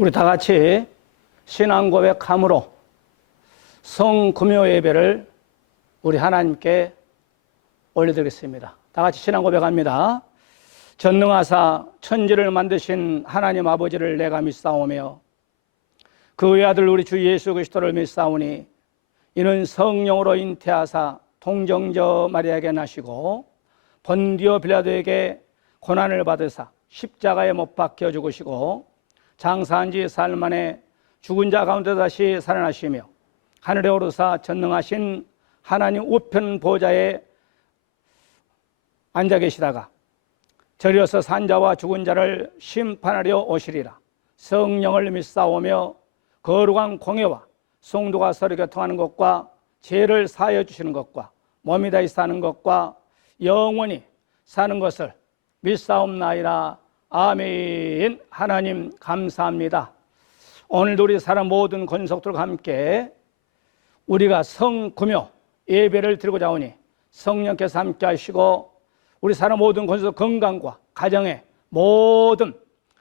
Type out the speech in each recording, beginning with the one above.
우리 다 같이 신앙 고백함으로 성금요 예배를 우리 하나님께 올려드리겠습니다. 다 같이 신앙 고백합니다. 전능하사 천지를 만드신 하나님 아버지를 내가 믿사오며 그 외아들 우리 주 예수 그리스도를 믿사오니 이는 성령으로 잉태하사 동정저 마리아에게 나시고 본디오 빌라도에게 고난을 받으사 십자가에 못 박혀 죽으시고 장사한 지 사흘 만에 죽은 자 가운데 다시 살아나시며 하늘에 오르사 전능하신 하나님 우편 보좌에 앉아 계시다가 저리어서 산 자와 죽은 자를 심판하려 오시리라. 성령을 믿사오며 거룩한 공예와 성도가 서로 교통하는 것과 죄를 사하여 주시는 것과 몸이 다시 사는 것과 영원히 사는 것을 믿사옵나이다. 아멘. 하나님 감사합니다. 오늘도 우리 사람 모든 권속들과 함께 우리가 성금요 예배를 드리고자 하오니 성령께서 함께 하시고 우리 사람 모든 권속 건강과 가정의 모든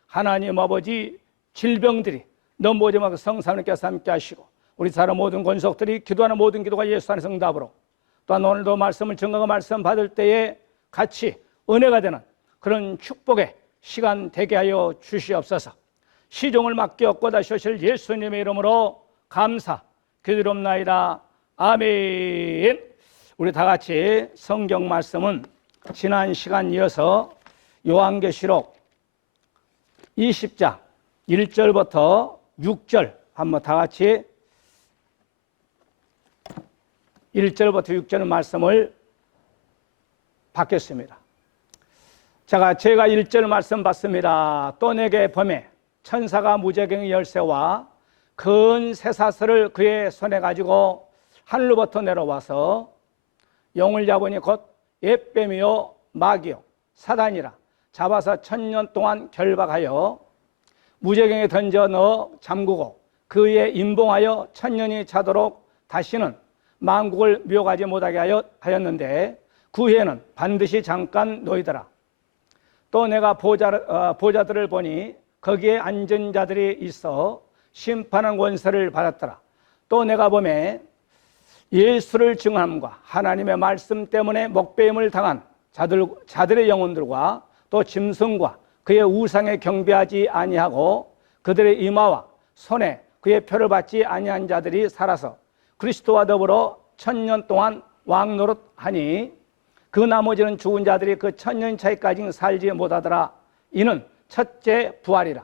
하나님 아버지 질병들이 넘어지면서 성삼님께서 함께 하시고 우리 사람 모든 권속들이 기도하는 모든 기도가 예수 안에서 응답으로 또한 오늘도 말씀을 증거가 말씀 받을 때에 같이 은혜가 되는 그런 축복의 시간 되게 하여 주시옵소서. 시종을 맡기었고 다시 오실 예수님의 이름으로 감사 기도롭나이다. 아멘. 우리 다 같이 성경 말씀은 지난 시간 이어서 요한계시록 20장 1절부터 6절 한번 다 같이 1절부터 6절 말씀을 받겠습니다. 제가 1절 말씀 받습니다. 또 내게 범에 천사가 무저갱의 열쇠와 큰 쇠사슬을 그의 손에 가지고 하늘로부터 내려와서 용을 잡으니 곧 옛뱀이요 마귀요 사단이라 잡아서 1000년 동안 결박하여 무저갱에 던져 넣어 잠그고 그 위에 임봉하여 1000년이 차도록 다시는 만국을 미혹하지 못하게 하였는데 그 후에는 반드시 잠깐 놓이더라. 또 내가 보좌들을 보니 거기에 앉은 자들이 있어 심판한 권세를 받았더라. 또 내가 보매 예수를 증함과 하나님의 말씀 때문에 목배임을 당한 자들의 영혼들과 또 짐승과 그의 우상에 경배하지 아니하고 그들의 이마와 손에 그의 표를 받지 아니한 자들이 살아서 그리스도와 더불어 1000년 동안 왕노릇하니 그 나머지는 죽은 자들이 그 1000년 차이까지 살지 못하더라. 이는 첫째 부활이라.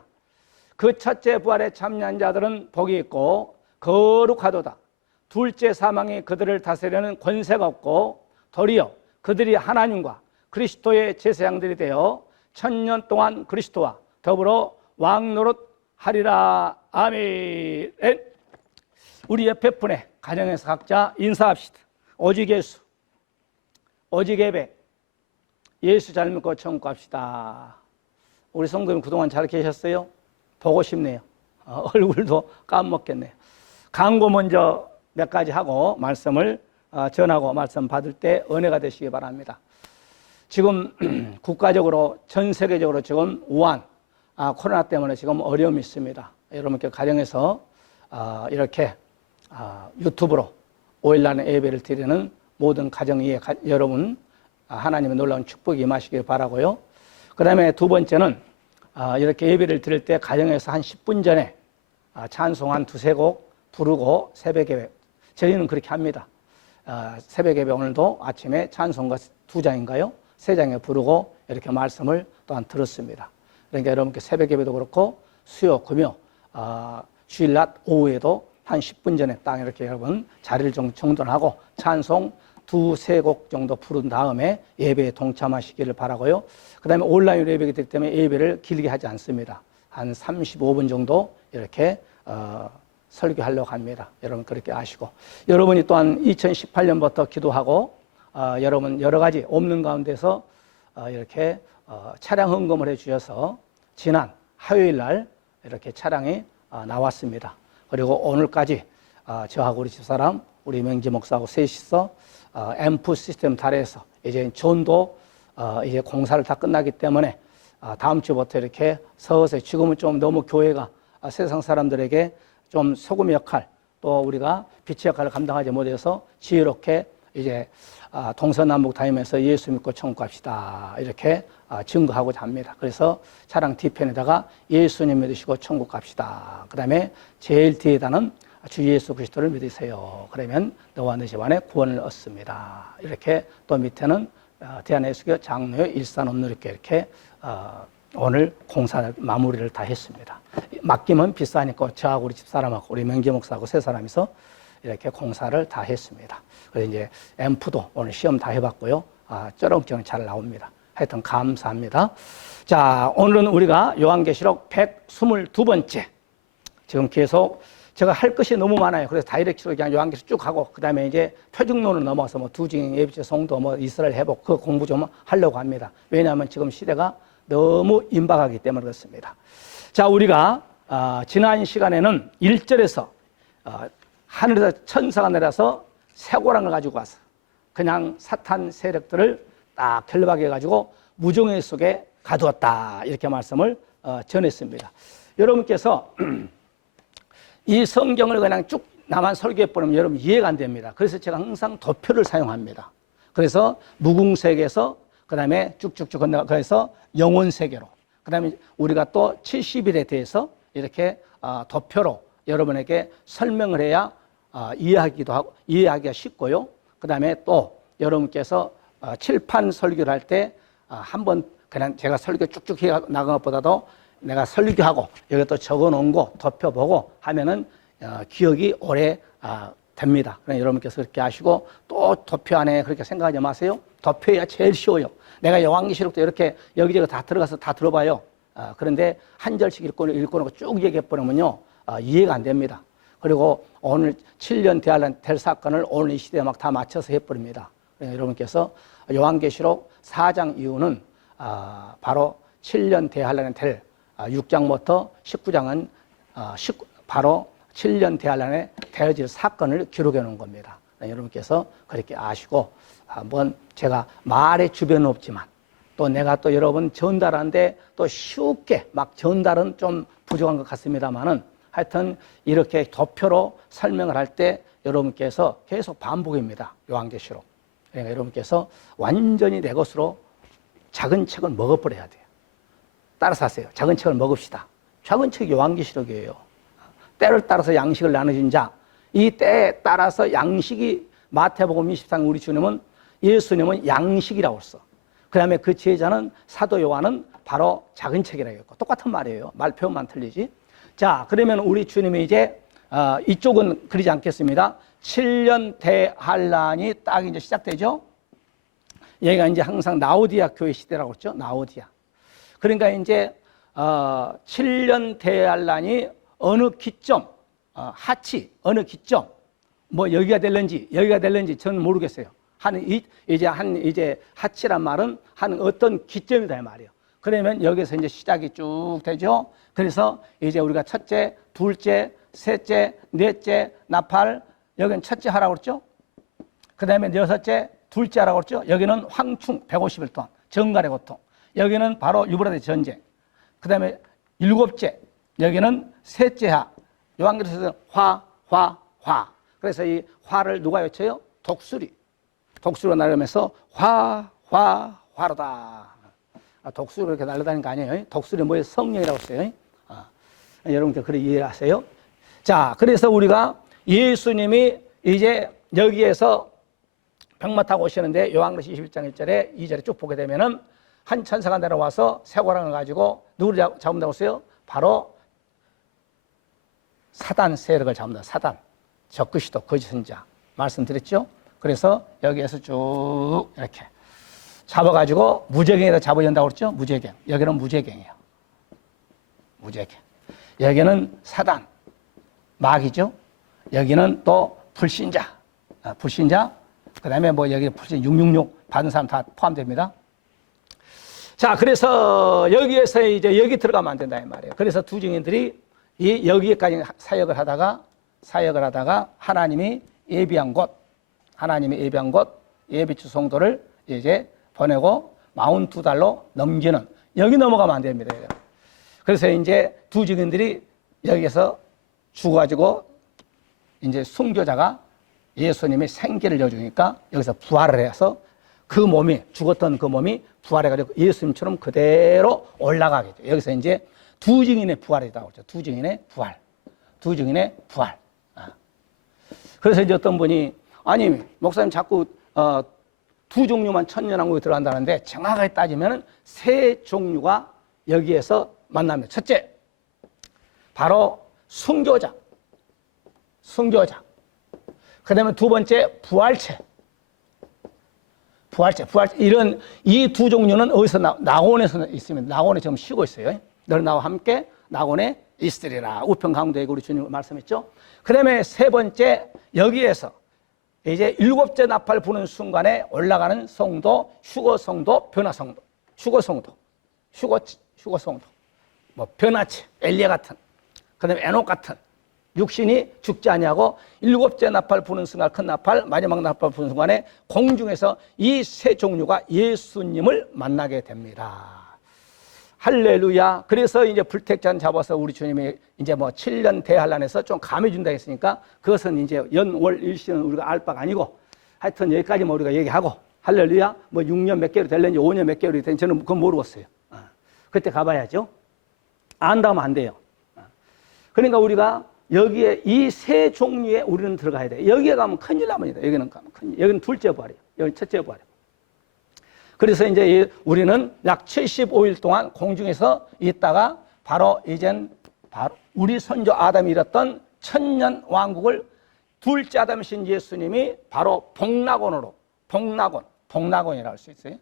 그 첫째 부활에 참여한 자들은 복이 있고 거룩하도다. 둘째 사망이 그들을 다스리는 권세가 없고 도리어 그들이 하나님과 그리스도의 제사장들이 되어 1000년 동안 그리스도와 더불어 왕노릇하리라. 아멘. 우리 옆에 분의 가정에서 각자 인사합시다. 오직 예수, 오직 예배, 예수 잘 믿고 천국 갑시다. 우리 성도님 그동안 잘 계셨어요? 보고 싶네요. 얼굴도 까먹겠네요. 광고 먼저 몇 가지 하고 말씀을 전하고 말씀 받을 때 은혜가 되시기 바랍니다. 지금 국가적으로 전 세계적으로 지금 우한 코로나 때문에 지금 어려움이 있습니다. 여러분께 가정에서 이렇게 유튜브로 5일날 예배를 드리는 모든 가정에 여러분 하나님의 놀라운 축복이 임하시길 바라고요. 그 다음에 두 번째는 이렇게 예배를 드릴 때 가정에서 한 10분 전에 찬송 한 두세 곡 부르고 새벽 예배, 저희는 그렇게 합니다. 새벽 예배 오늘도 아침에 찬송가 2장인가요? 3장에 부르고 이렇게 말씀을 또한 들었습니다. 그러니까 여러분께 새벽 예배도 그렇고 수요, 금요, 주일낮 오후에도 한 10분 전에 딱 이렇게 여러분 자리를 좀 정돈하고 찬송 두세 곡 정도 부른 다음에 예배에 동참하시기를 바라고요. 그 다음에 온라인으로 예배가 되기 때문에 예배를 길게 하지 않습니다. 한 35분 정도 이렇게 설교하려고 합니다. 여러분 그렇게 아시고, 여러분이 또한 2018년부터 기도하고 여러분 여러 가지 없는 가운데서 이렇게 차량 헌금을 해 주셔서 지난 화요일 날 이렇게 차량이 나왔습니다. 그리고 오늘까지 저하고 우리 집사람, 우리 명지 목사하고 셋이서 앰프 시스템 달에서 이제 전도 이제 공사를 다 끝나기 때문에 다음 주부터 이렇게 서서히, 지금은 좀 너무 교회가 세상 사람들에게 좀 소금 역할, 또 우리가 빛의 역할을 감당하지 못해서 지혜롭게 이제 동서남북 다니면서 예수 믿고 천국 갑시다 이렇게 증거하고자 합니다. 그래서 차량 뒤편에다가 예수님 믿으시고 천국 갑시다. 그 다음에 제일 뒤에다는 주 예수 그리스도를 믿으세요. 그러면 너와 너 집안에 구원을 얻습니다. 이렇게 또 밑에는 대한예수교 장로의 일산업로 이렇게 오늘 공사 마무리를 다 했습니다. 맡기면 비싸니까 저하고 우리 집사람하고 우리 명기 목사하고 세 사람이서 이렇게 공사를 다 했습니다. 그래서 이제 앰프도 오늘 시험 다 해봤고요. 쩌렁쩌렁 잘 나옵니다. 하여튼 감사합니다. 자, 오늘은 우리가 요한계시록 122번째. 지금 계속 제가 할 것이 너무 많아요. 그래서 다이렉트로 그냥 요한계시록 쭉 하고, 그 다음에 이제 표준론을 넘어서 뭐 두징, 예비죄, 성도, 뭐 이스라엘 회복, 그 공부 좀 하려고 합니다. 왜냐하면 지금 시대가 너무 임박하기 때문에 그렇습니다. 자, 우리가 지난 시간에는 1절에서 하늘에서 천사가 내려서 쇠고랑을 가지고 와서 그냥 사탄 세력들을 딱 결박해가지고 무정의 속에 가두었다 이렇게 말씀을 전했습니다. 여러분께서 이 성경을 그냥 쭉 나만 설교해버리면 여러분 이해가 안 됩니다. 그래서 제가 항상 도표를 사용합니다. 그래서 무궁세계에서 그 다음에 쭉쭉쭉 건너가 그래서 영혼세계로 그 다음에 우리가 또 70일에 대해서 이렇게 도표로 여러분에게 설명을 해야 이해하기도 하고 이해하기가 쉽고요. 그 다음에 또 여러분께서 칠판 설교를 할 때 한번 그냥 제가 설교 쭉쭉 해 나간 것보다도 내가 설교하고 여기 또 적어 놓은 거 도표 보고 하면은 기억이 오래 됩니다. 그러니까 여러분께서 그렇게 하시고 또 도표 안에 그렇게 생각하지 마세요. 도표야 제일 쉬워요. 내가 요한계시록도 이렇게 여기저기 다 들어가서 다 들어봐요. 그런데 한 절씩 읽고 쭉 얘기해버리면요 이해가 안 됩니다. 그리고 오늘 7년 될 사건을 오늘 이 시대에 막 다 맞춰서 해버립니다. 여러분께서 요한계시록 4장 이후는 바로 7년 대환란에 될 6장부터 19장은 바로 7년 대환란에 되어질 사건을 기록해 놓은 겁니다. 여러분께서 그렇게 아시고 한번 제가 말의 주변은 없지만 또 내가 또 여러분 전달하는데 또 쉽게 막 전달은 좀 부족한 것 같습니다만은 하여튼 이렇게 도표로 설명을 할 때 여러분께서 계속 반복입니다. 요한계시록. 그러니까 여러분께서 완전히 내 것으로 작은 책을 먹어버려야 돼요. 따라서 하세요. 작은 책을 먹읍시다. 작은 책이 요한계시록이에요. 때를 따라서 양식을 나누신 자. 이 때에 따라서 양식이 마태복음 24장 우리 주님은 예수님은 양식이라고 했어. 그 다음에 그 제자는 사도 요한은 바로 작은 책이라고 했고 똑같은 말이에요. 말 표현만 틀리지. 자, 그러면 우리 주님이 이제 이쪽은 그러지 않겠습니다. 7년 대환란이 딱 이제 시작되죠. 여기가 이제 항상 나오디아 교회 시대라고 했죠. 나오디아. 그러니까 이제 7년 대환란이 어느 기점, 하치 어느 기점, 뭐 여기가 될는지 저는 모르겠어요. 이제 하치란 말은 한 어떤 기점이다 이 말이에요. 그러면 여기서 이제 시작이 쭉 되죠. 그래서 이제 우리가 첫째, 둘째, 셋째, 넷째, 나팔, 여기는 첫째 하라고 그랬죠. 그 다음에 여섯째, 둘째 하라고 그랬죠. 여기는 황충 151톤, 정갈의 고통. 여기는 바로 유브라데 전쟁. 그 다음에 일곱째, 여기는 셋째 하. 요한계시록에서 화. 그래서 이 화를 누가 외쳐요? 독수리로 날으면서 화로다. 독수리로 이렇게 날아다니는 거 아니에요? 독수리 뭐예요? 성령이라고 했어요. 여러분께 그렇게 이해하세요? 자, 그래서 우리가 예수님이 이제 여기에서 병마 타고 오시는데 요한계시록 21장 1절에 2절에 쭉 보게 되면은 한 천사가 내려와서 쇠고랑을 가지고 누구를 잡는다고 했어요? 바로 사단 세력을 잡는다. 사단, 적그리스도, 거짓 선자 말씀드렸죠? 그래서 여기에서 쭉 이렇게 잡아가지고 무제경에다 잡아야 한다고 그랬죠? 무제경. 여기는 무제경이에요. 무제경. 여기는 사단, 마귀죠. 여기는 또 불신자. 그 다음에 뭐 여기 불신 666 받은 사람 다 포함됩니다. 자, 그래서 여기에서 이제 여기 들어가면 안 된다 이 말이에요. 그래서 두 증인들이 여기까지 사역을 하다가 하나님이 예비한 곳 예비추 성도를 이제 보내고 42달로 넘기는 여기 넘어가면 안 됩니다. 그래서 이제 두 증인들이 여기서 죽어가지고 이제 순교자가 예수님이 생기를 여주니까 여기서 부활을 해서 그 몸이, 죽었던 그 몸이 부활해가지고 예수님처럼 그대로 올라가게 돼요. 여기서 이제 두 증인의 부활이라고 하죠. 두 증인의 부활. 두 증인의 부활. 그래서 이제 어떤 분이, 아니, 목사님 자꾸 두 종류만 천년왕국에 들어간다는데 정확하게 따지면 세 종류가 여기에서 만납니다. 첫째, 바로 순교자. 순교자. 그 다음에 두 번째, 부활체. 부활체. 이런 이 두 종류는 어디서 낙원에서 있습니다. 낙원에 지금 쉬고 있어요. 너는 나와 함께 낙원에 있으리라. 우편 강도에게 우리 주님 말씀했죠. 그 다음에 세 번째, 여기에서 이제 일곱째 나팔 부는 순간에 올라가는 성도, 휴거 성도, 변화 성도. 휴거 성도. 휴거 성도. 뭐 변화체, 엘리야 같은. 그 다음에 에녹 같은. 육신이 죽지 아니하고 일곱째 나팔 부는 순간, 큰 나팔, 마지막 나팔 부는 순간에 공중에서 이 세 종류가 예수님을 만나게 됩니다. 할렐루야. 그래서 이제 불택잔 잡아서 우리 주님이 이제 뭐 7년 대환란에서 좀 감해준다 했으니까 그것은 이제 연월 일시는 우리가 알 바가 아니고 하여튼 여기까지만 우리가 얘기하고, 할렐루야. 뭐 6년 몇 개월이 될는지 5년 몇 개월이 될는지 저는 그건 모르겠어요. 그때 가봐야죠. 안다면 안 돼요. 그러니까 우리가 여기에 이 세 종류에 우리는 들어가야 돼. 여기에 가면 큰일 납니다. 여기는 가면 큰일. 여기는 둘째 부활이에요. 여기는 첫째 부활이에요. 그래서 이제 우리는 약 75일 동안 공중에서 있다가 바로 이젠 바로 우리 선조 아담이 이뤘던 천년 왕국을 둘째 아담이신 예수님이 바로 복낙원이라고 할 수 있어요.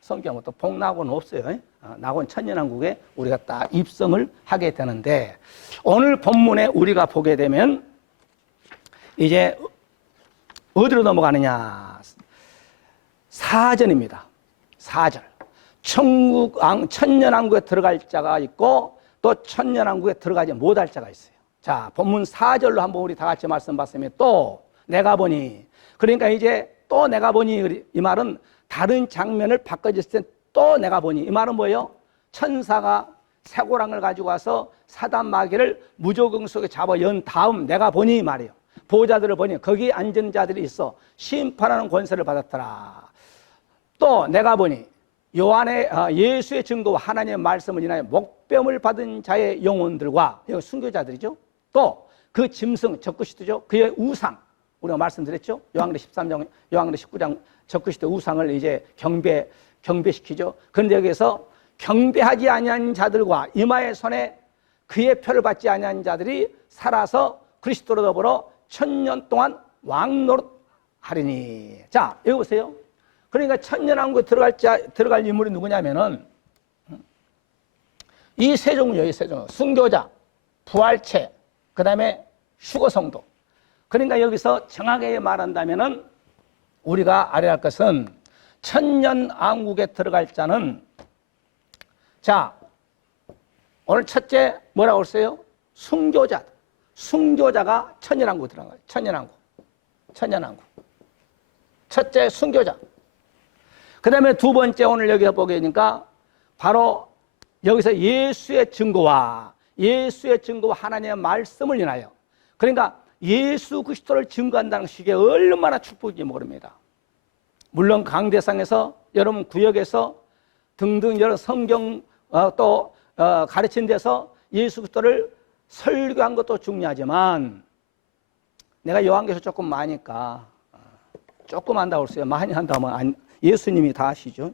성경은 또 복낙원은 없어요. 낙원 천년왕국에 우리가 딱 입성을 하게 되는데, 오늘 본문에 우리가 보게 되면 이제 어디로 넘어가느냐. 4절입니다. 4절. 천년왕국에 들어갈 자가 있고 또 천년왕국에 들어가지 못할 자가 있어요. 자, 본문 4절로 한번 우리 다 같이 말씀 봤으면, 또 내가 보니. 그러니까 이제 또 내가 보니, 이 말은 다른 장면을 바꿔줬을 때 또 내가 보니, 이 말은 뭐예요? 천사가 쇠고랑을 가지고 와서 사단 마귀를 무조건 속에 잡아 연 다음 내가 보니 말이에요. 보호자들을 보니 거기 앉은 자들이 있어 심판하는 권세를 받았더라. 또 내가 보니 요한의 예수의 증거와 하나님의 말씀을 인하여 목배움을 받은 자의 영혼들과, 여기 순교자들이죠. 또 그 짐승 적그리스도죠. 그의 우상, 우리가 말씀드렸죠. 요한계시록 13장, 요한계시록 19장 적그리스도 우상을 이제 경배시키죠. 그런데 여기서 경배하지 아니한 자들과 이마의 손에 그의 표를 받지 아니한 자들이 살아서 그리스도로 더불어 1000년 동안 왕노릇하리니. 자, 여기 보세요. 그러니까 천년왕국에 들어갈 인물이 누구냐면은 이 세 종류예요. 이 세 종류. 순교자, 부활체, 그 다음에 휴거성도. 그러니까 여기서 정확하게 말한다면은 우리가 알아야 할 것은, 천년왕국에 들어갈 자는, 자, 오늘 첫째 뭐라고 했어요? 순교자. 순교자가 천년왕국에 들어간 거예요. 천년왕국. 첫째 순교자. 그 다음에 두 번째 오늘 여기서 보게 되니까 바로 여기서 예수의 증거와 하나님의 말씀을 인하여, 그러니까 예수 그리스도를 증거한다는 것이 얼마나 축복인지 모릅니다. 물론 강대상에서, 여러분 구역에서 등등 여러 성경 또 가르친 데서 예수 그리스도를 설교한 것도 중요하지만, 내가 요한계시록 조금 아니까 조금 안다고 했어요. 많이 한다면 예수님이 다 아시죠.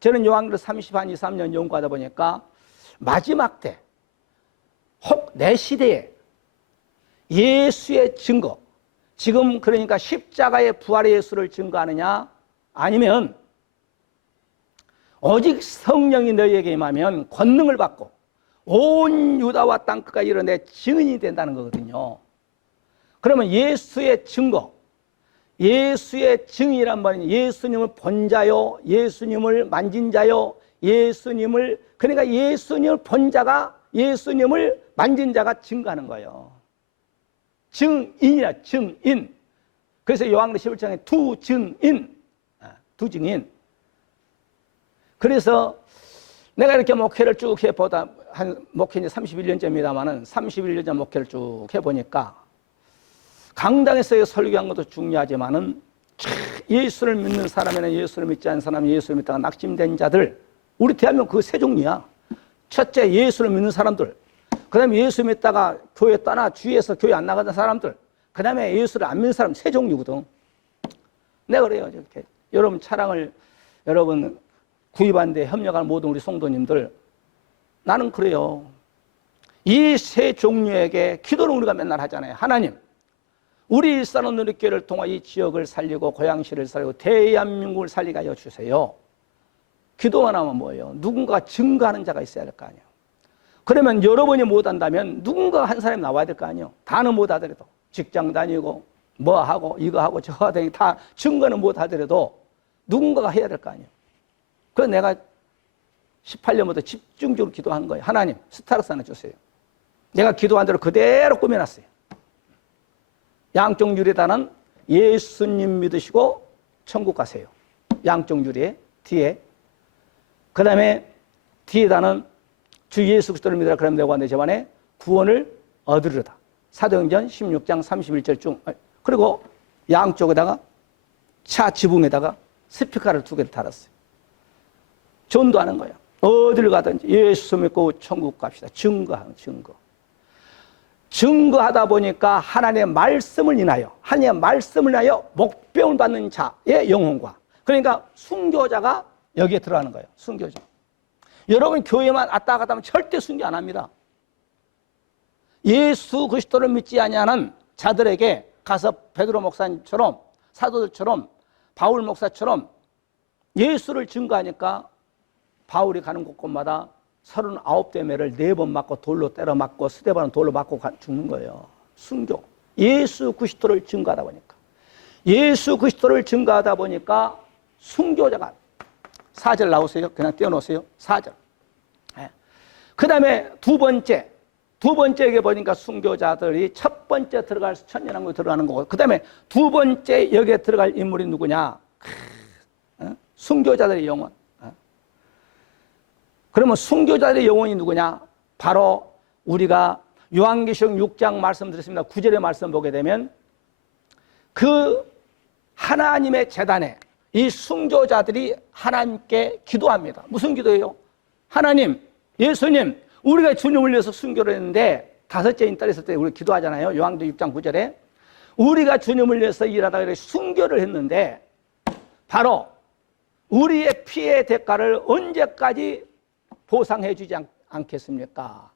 저는 요한계시록 23년 연구하다 보니까 마지막 때, 혹 내 시대에 예수의 증거, 지금 그러니까 십자가의 부활의 예수를 증거하느냐, 아니면 오직 성령이 너희에게 임하면 권능을 받고 온 유다와 땅끝까지 이르내 증인이 된다는 거거든요. 그러면 예수의 증거, 예수의 증인이란 말은 예수님을 본 자요, 예수님을 만진 자요, 그러니까 예수님을 본 자가, 예수님을 만진 자가 증거하는 거예요. 증인이라, 증인. 그래서 요한계시록 11장에 두 증인. 그래서 내가 이렇게 목회를 쭉 해보다 목회 이제 31년째입니다만은 31년 전 목회를 쭉 해보니까 강당에서 설교한 것도 중요하지만은 예수를 믿는 사람이나 예수를 믿지 않는 사람, 예수를 믿다가 낙심된 자들, 우리 대한민국 그 세 종류야. 첫째, 예수를 믿는 사람들. 그 다음에 예수 믿다가 교회 떠나 주위에서 교회 안 나가는 사람들. 그 다음에 예수를 안 믿는 사람 세 종류거든. 내가 그래요. 이렇게. 여러분 차량을 여러분 구입하는데 협력하는 모든 우리 성도님들, 나는 그래요. 이 세 종류에게 기도를 우리가 맨날 하잖아요. 하나님, 우리 일산원 누리교회를 통해 이 지역을 살리고 고양시를 살리고 대한민국을 살리게 하여 주세요. 기도만 하면 뭐예요? 누군가 증거하는 자가 있어야 될 거 아니에요. 그러면 여러분이 못한다면 누군가 한 사람이 나와야 될 거 아니에요. 다는 못하더라도 직장 다니고 뭐 하고 이거 하고 저거 하더니 다 증거는 못하더라도 누군가가 해야 될 거 아니에요. 그래서 내가 18년부터 집중적으로 기도한 거예요. 하나님, 스타렉스 하나 주세요. 내가 기도한 대로 그대로 꾸며놨어요. 양쪽 유리단은 예수님 믿으시고 천국 가세요. 양쪽 유리에 뒤에. 그 다음에 뒤에다는 주 예수 그리스도를 믿으라 그러면 되고 내 집안에 구원을 얻으리로다. 사도행전 16장 31절 중. 그리고 양쪽에다가 차 지붕에다가 스피커를 2개를 달았어요. 전도하는 거예요. 어딜 가든지 예수 믿고 천국 갑시다. 증거하는 증거. 증거하다 보니까 하나님의 말씀을 인하여, 하나님의 말씀을 인하여 목배움을 받는 자의 영혼과, 그러니까 순교자가 여기에 들어가는 거예요. 순교자. 여러분 교회만 왔다 갔다 하면 절대 순교 안 합니다. 예수 그리스도를 믿지 아니하는 자들에게 가서 베드로 목사님처럼, 사도들처럼, 바울 목사처럼 예수를 증거하니까 바울이 가는 곳곳마다 39대매를 4번 맞고 돌로 때려 맞고 스데반은 돌로 맞고 죽는 거예요. 순교. 예수 그리스도를 증거하다 보니까. 예수 그리스도를 증거하다 보니까 순교자가 4절 나오세요. 그냥 띄워놓으세요. 4절. 네. 그 다음에 두 번째에게 보니까 순교자들이 첫 번째 들어갈 천년왕국에 들어가는 거고, 그 다음에 두 번째 여기에 들어갈 인물이 누구냐? 순교자들의 영혼. 그러면 순교자들의 영혼이 누구냐? 바로 우리가 요한계시록 6장 말씀드렸습니다. 9절의 말씀 보게 되면 그 하나님의 제단에 이 순교자들이 하나님께 기도합니다. 무슨 기도예요? 하나님, 예수님, 우리가 주님을 위해서 순교를 했는데, 5째 인달에 있을 때 우리 기도하잖아요. 요한계시록 6장 9절에 우리가 주님을 위해서 일하다가 순교를 했는데 바로 우리의 피의 대가를 언제까지 보상해 주지 않겠습니까?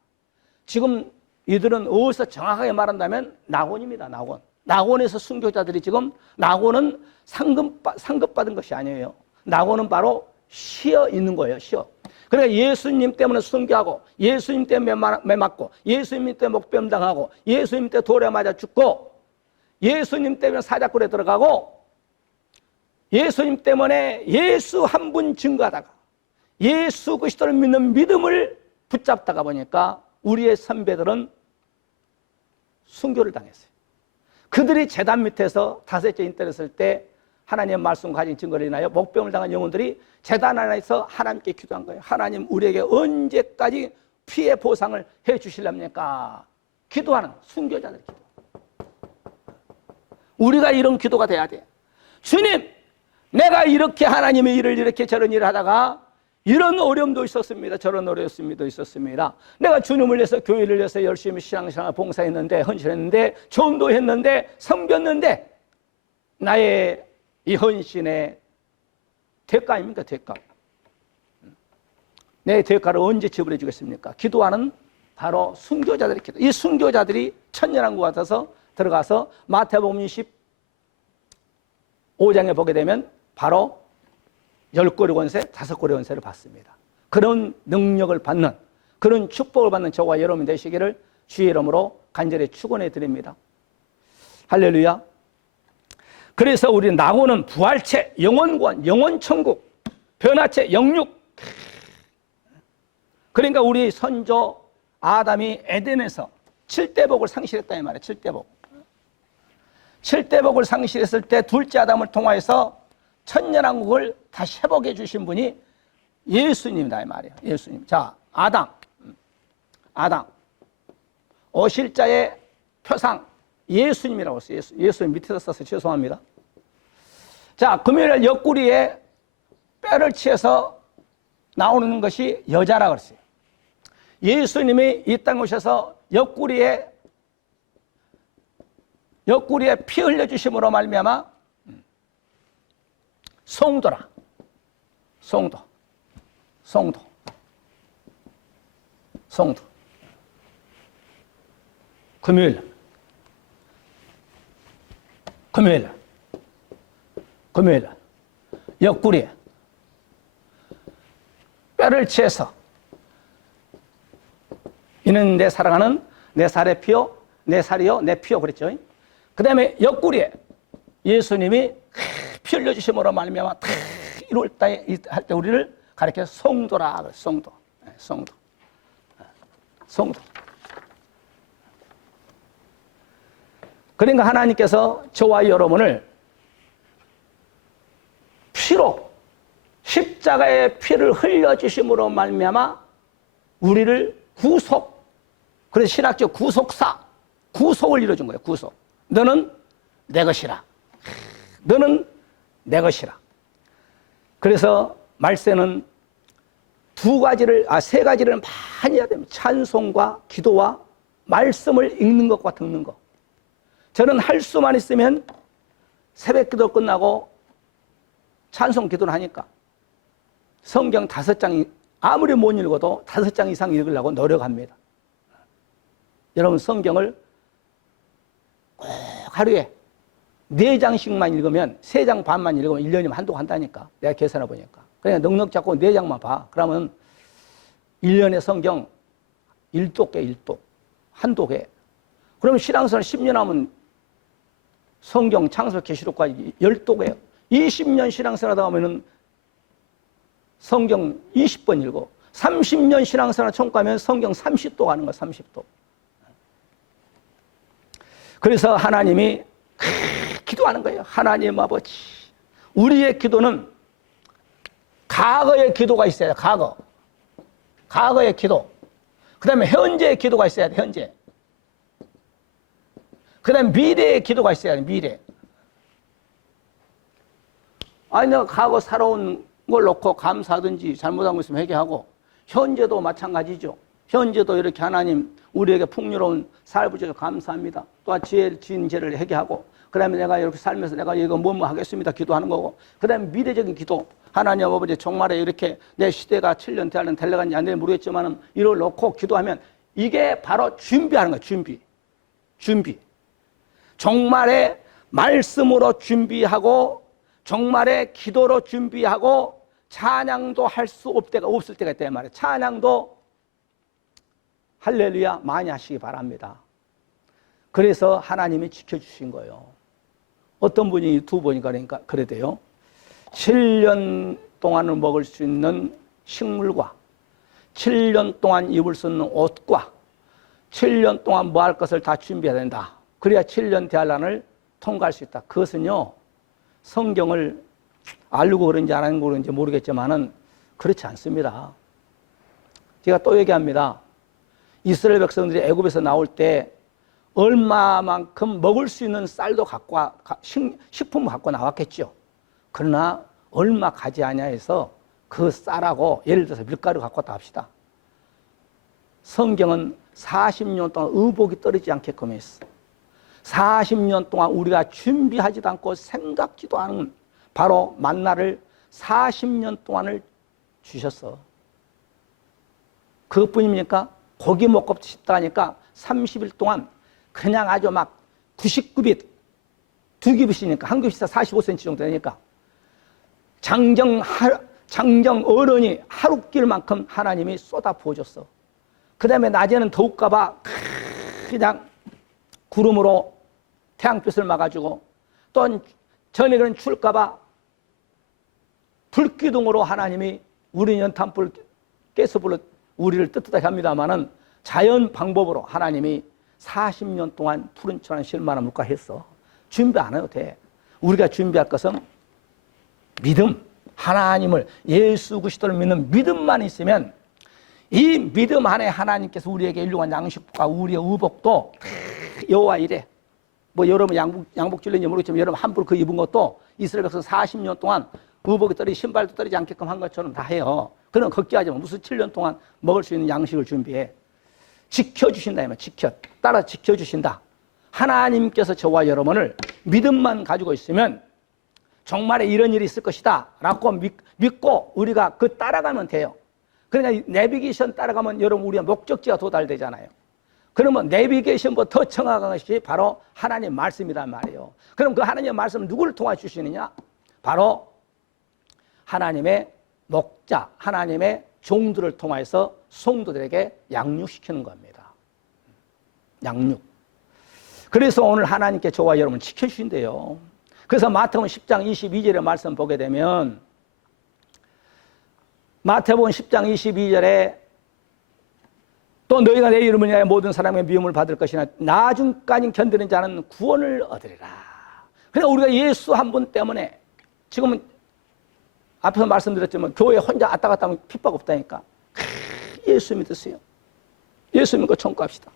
지금 이들은 어디서 정확하게 말한다면 낙원입니다. 낙원. 낙원에서 순교자들이 지금, 낙원은 상급받은 것이 아니에요. 낙원은 바로 쉬어 있는 거예요. 쉬어. 그러니까 예수님 때문에 순교하고, 예수님 때문에 매 맞고, 예수님 때문에 목배움 당하고, 예수님 때문에 돌에 맞아 죽고, 예수님 때문에 사자굴에 들어가고, 예수님 때문에 예수 한 분 증거하다가 예수 그리스도를 믿는 믿음을 붙잡다가 보니까 우리의 선배들은 순교를 당했어요. 그들이 제단 밑에서 5째 인터넷 했을 때 하나님의 말씀 가진 증거를 인하여 목병을 당한 영혼들이 제단 안에서 하나님께 기도한 거예요. 하나님, 우리에게 언제까지 피해 보상을 해 주실랍니까? 기도하는 순교자들 기도. 우리가 이런 기도가 돼야 돼. 주님, 내가 이렇게 하나님의 일을 이렇게 저런 일을 하다가 이런 어려움도 있었습니다. 저런 어려움도 있었습니다. 내가 주님을 위해서, 교회를 위해서 열심히 신앙생활 봉사했는데, 헌신했는데, 전도했는데, 섬겼는데 나의 이 헌신의 대가 아닙니까? 대가. 내 대가를 언제 지불해 주겠습니까? 기도하는 바로 순교자들의 기도. 이 순교자들이 천년왕국 같아서 들어가서 마태복음 15장에 보게 되면 바로 10고리 권세, 5고리 권세를 받습니다. 그런 능력을 받는, 그런 축복을 받는 저와 여러분 되시기를 주의 이름으로 간절히 축원해 드립니다. 할렐루야. 그래서 우리 낙원은 부활체, 영원구원, 영원천국, 변화체, 영육. 그러니까 우리 선조 아담이 에덴에서 7대복을 상실했다 이 말이에요. 7대복. 7대복을 상실했을 때 둘째 아담을 통하여서 천년왕국을 다시 회복해 주신 분이 예수님이다 이 말이에요. 예수님. 자, 아담. 아담, 오실자의 표상 예수님이라고 했어요. 예수님 밑에서 써서 죄송합니다. 자, 금요일 옆구리에 뼈를 치해서 나오는 것이 여자라고 그랬어요. 예수님이 이 땅에 오셔서 옆구리에 피 흘려주심으로 말미암아 성도라. 성도. 금요일 옆구리에 뼈를 치해서 이는 내 사랑하는 내 살의 피요 내 살이요 내 피요 그랬죠. 그 다음에 옆구리에 예수님이 피 흘려주심으로 말미암아 이럴 때 할 때 우리를 가리켜 성도라. 성도. 그러니까 하나님께서 저와 여러분을 피로 십자가의 피를 흘려주심으로 말미암아 우리를 구속, 그래서 신학적 구속을 이루어준 거예요. 구속. 너는 내 것이라. 그래서 말세는 세 가지를 많이 해야 됩니다. 찬송과 기도와 말씀을 읽는 것과 듣는 것. 저는 할 수만 있으면 새벽 기도 끝나고 찬송 기도를 하니까 성경 5장 아무리 못 읽어도 5장 이상 읽으려고 노력합니다. 여러분 성경을 꼭 하루에 4장씩만 읽으면 3장 반만 읽으면 1년이면 한독 한다니까. 내가 계산해 보니까. 그냥 넉넉 잡고 4장만 봐. 그러면 1년에 성경 1독에 한독에. 그러면 신앙생활 10년 하면 성경 창세기 계시록까지 10독이에요. 20년 신앙생활 하다 보면은 성경 20번 읽고 30년 신앙생활 총가면 성경 30도 하는 거야. 30도. 그래서 하나님이 기도하는 거예요. 하나님 아버지, 우리의 기도는 과거의 기도가 있어야 돼. 과거의 기도. 그 다음에 현재의 기도가 있어야 돼. 현재. 그 다음에 미래의 기도가 있어야 돼. 미래. 아니 내가 과거 살아온 걸 놓고 감사하든지 잘못한 거 있으면 회개하고, 현재도 마찬가지죠. 현재도 이렇게 하나님 우리에게 풍요로운 삶을 주셔서 감사합니다. 또한 지은 죄를 회개하고, 그 다음에 내가 이렇게 살면서 내가 이거 뭐뭐 하겠습니다 기도하는 거고, 그 다음에 미래적인 기도. 하나님 아버지 정말에 이렇게 내 시대가 7년 대하는 될려간지 안 될지 모르겠지만 이걸 놓고 기도하면 이게 바로 준비하는 거예요. 준비. 정말의 말씀으로 준비하고 정말의 기도로 준비하고 찬양도 할 수 없을 때가 있단 말이에요. 찬양도 할렐루야 많이 하시기 바랍니다. 그래서 하나님이 지켜주신 거예요. 어떤 분이 2번이니까 그러니까 그래도요. 7년 동안을 먹을 수 있는 식물과 7년 동안 입을 수 있는 옷과 7년 동안 뭐 할 것을 다 준비해야 된다. 그래야 7년 대환란을 통과할 수 있다. 그것은요. 성경을 알고 그런지 안 알고 그런지 모르겠지만은 그렇지 않습니다. 제가 또 얘기합니다. 이스라엘 백성들이 애굽에서 나올 때 얼마만큼 먹을 수 있는 쌀도 식품을 갖고 나왔겠죠. 그러나 얼마 가지 아니하 해서 그 쌀하고 예를 들어서 밀가루 갖고 왔다 합시다. 성경은 40년 동안 의복이 떨어지지 않게끔 했어. 40년 동안 우리가 준비하지도 않고 생각지도 않은 바로 만나를 40년 동안을 주셨어. 그것뿐입니까? 고기 먹고 싶다 하니까 30일 동안 그냥 아주 막 99빗, 2규빗이니까 한 규빗이 45cm 정도 되니까 장정 어른이 하루길만큼 하나님이 쏟아 부어줬어. 그 다음에 낮에는 더울까봐 그냥 구름으로 태양빛을 막아주고, 또 저녁에는 추울까봐 불기둥으로 하나님이 우리 연탄불 가스불로 우리를 뜨뜻하게 합니다마는 자연 방법으로 하나님이 40년 동안 푸른 천한 실만한 물가 했어. 준비 안 해도 돼. 우리가 준비할 것은 믿음, 하나님을 예수 그리스도를 믿는 믿음만 있으면 이 믿음 안에 하나님께서 우리에게 일용한 양식과 우리의 의복도 여호와 이래. 뭐 여러분 양복 줄는지 모르겠지만 여러분 함부로 그 입은 것도 이스라엘 백성 40년 동안 의복이 떨어지 신발도 떨어지지 않게끔 한 것처럼 다 해요. 그럼 걱정하지 마. 무슨 7년 동안 먹을 수 있는 양식을 준비해. 지켜주신다. 따라 지켜주신다. 하나님께서 저와 여러분을 믿음만 가지고 있으면 정말에 이런 일이 있을 것이다 라고 믿고 우리가 그 따라가면 돼요. 그러니까 내비게이션 따라가면 여러분 우리가 목적지가 도달되잖아요. 그러면 내비게이션보다 더 정확한 것이 바로 하나님 말씀이란 말이에요. 그럼 그 하나님의 말씀은 누구를 통해 주시느냐? 바로 하나님의 목자, 하나님의 종들을 통해서 성도들에게 양육시키는 겁니다. 양육. 그래서 오늘 하나님께 저와 여러분 지켜주신대요. 그래서 마태복음 10장 22절의 말씀 보게 되면 마태복음 10장 22절에 또 너희가 내 이름을 위하여 모든 사람의 미움을 받을 것이나 나중까지 견디는 자는 구원을 얻으리라. 그러니까 우리가 예수 한 분 때문에 지금은 앞에서 말씀드렸지만 교회 혼자 왔다 갔다 하면 핍박 없다니까. 예수 믿으세요. 예수 믿고 천국 갑시다.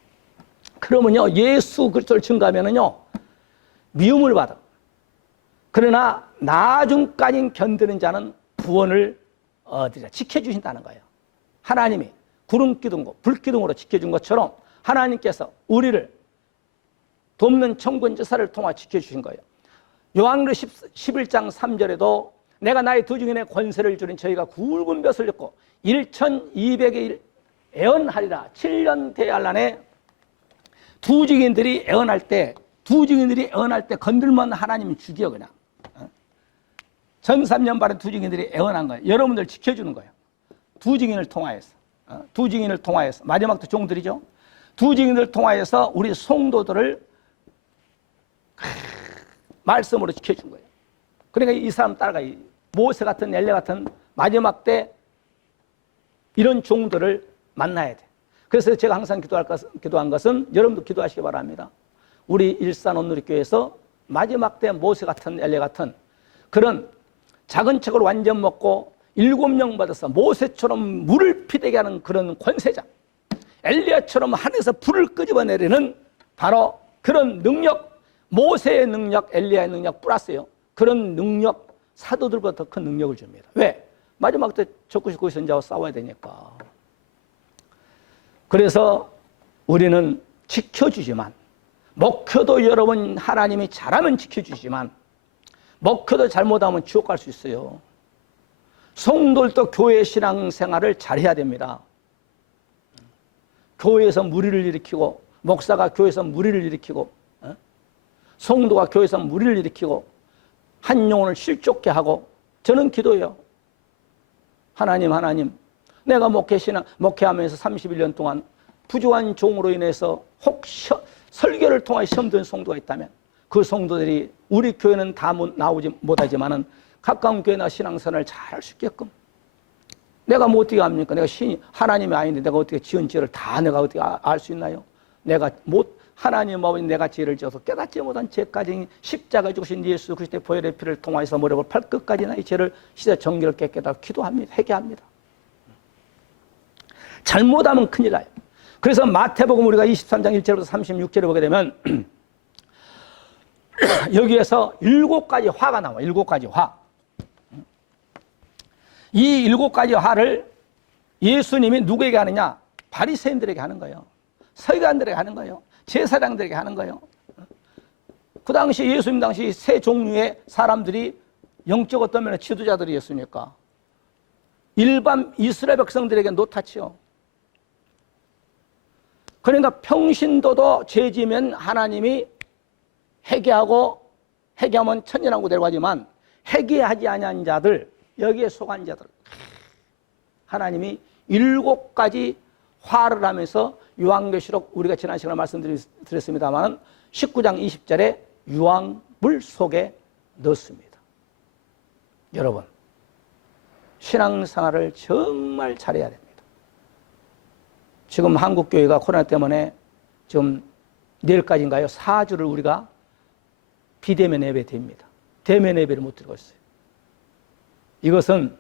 그러면요 예수 그리스도를 증거하면은요 미움을 받아. 그러나 나중까지 견디는 자는 구원을 얻으리라. 지켜주신다는 거예요. 하나님이 구름기둥, 불기둥으로 지켜준 것처럼 하나님께서 우리를 돕는 천군지사를 통해 지켜주신 거예요. 요한계시록 11장 3절에도 내가 나의 두 증인의 권세를 주는 저희가 굵은 벼슬 렸고 1200일 애언하리라. 7년 대환란에 두 증인들이 애언할 때 건들면 하나님이 죽여 그냥. 전 3년 반에 두 증인들이 애언한 거예요. 여러분들 지켜주는 거예요. 두 증인을 통하여서. 두 증인을 통하여서. 마지막도 종들이죠. 두 증인을 통하여서 우리 성도들을 말씀으로 지켜준 거예요. 그러니까 이 사람 따라가. 모세 같은 엘리 같은 마지막 때 이런 종들을 만나야 돼. 그래서 제가 항상 기도한 것은 여러분도 기도하시기 바랍니다. 우리 일산 온누리교회에서 마지막 때 모세 같은 엘리 같은 그런 작은 책을 완전 먹고 7명 받아서 모세처럼 물을 피되게 하는 그런 권세자, 엘리야처럼 하늘에서 불을 끄집어내리는 바로 그런 능력, 모세의 능력, 엘리야의 능력 플러스요. 그런 능력, 사도들보다 더 큰 능력을 줍니다. 왜? 마지막 때 적그리스도 거기서 이제 싸워야 되니까. 그래서 우리는 지켜주지만, 목표도 여러분 하나님이 잘하면 지켜주지만 목표도 잘못하면 지옥 갈 수 있어요. 성도들도 교회 신앙생활을 잘해야 됩니다. 교회에서 무리를 일으키고, 목사가 교회에서 무리를 일으키고, 성도가 교회에서 무리를 일으키고 한 영혼을 실족케 하고, 저는 기도해요. 하나님 내가 목회하면서 31년 동안 부족한 종으로 인해서 혹 설교를 통해 시험 든 성도가 있다면 그 성도들이 우리 교회는 다 나오지 못하지만은 가까운 교회나 신앙생활을 잘 할 수 있게끔, 내가 뭐 어떻게 합니까? 내가 하나님이 아닌데 내가 어떻게 지은 죄를 다 내가 어떻게 알 수 있나요? 내가 하나님 아버지 내가 죄를 지어서 깨닫지 못한 죄까지 십자가 죽으신 예수 그리스도의 보혈의 피를 통하여서 무릎을 발끝까지 나의 죄를 시대 정결을 깨끗하고 기도합니다. 회개합니다. 잘못하면 큰일 나요. 그래서 마태복음 우리가 23장 1절부터 36절을 보게 되면 여기에서 7가지 화가 나와요. 7가지 화. 이 7가지 화를 예수님이 누구에게 하느냐? 바리새인들에게 하는 거예요. 서기관들에게 하는 거예요. 제사장들에게 하는 거예요. 그 당시 예수님 당시 세 종류의 사람들이 영적 어떤 면에 지도자들이었으니까 일반 이스라엘 백성들에게 노타치요. 그러니까 평신도도 죄지면 하나님이 회개하면 천년왕국 데려가지만 회개하지 아니한 자들, 여기에 속한 자들, 하나님이 7가지 화를 하면서 요한계시록 우리가 지난 시간에 말씀드렸습니다만 19장 20절에 유황불 속에 넣습니다. 여러분, 신앙생활을 정말 잘해야 됩니다. 지금 한국교회가 코로나 때문에 지금 내일까지인가요? 4주를 우리가 비대면 예배 드립니다. 대면 예배를 못 드리고 있어요. 이것은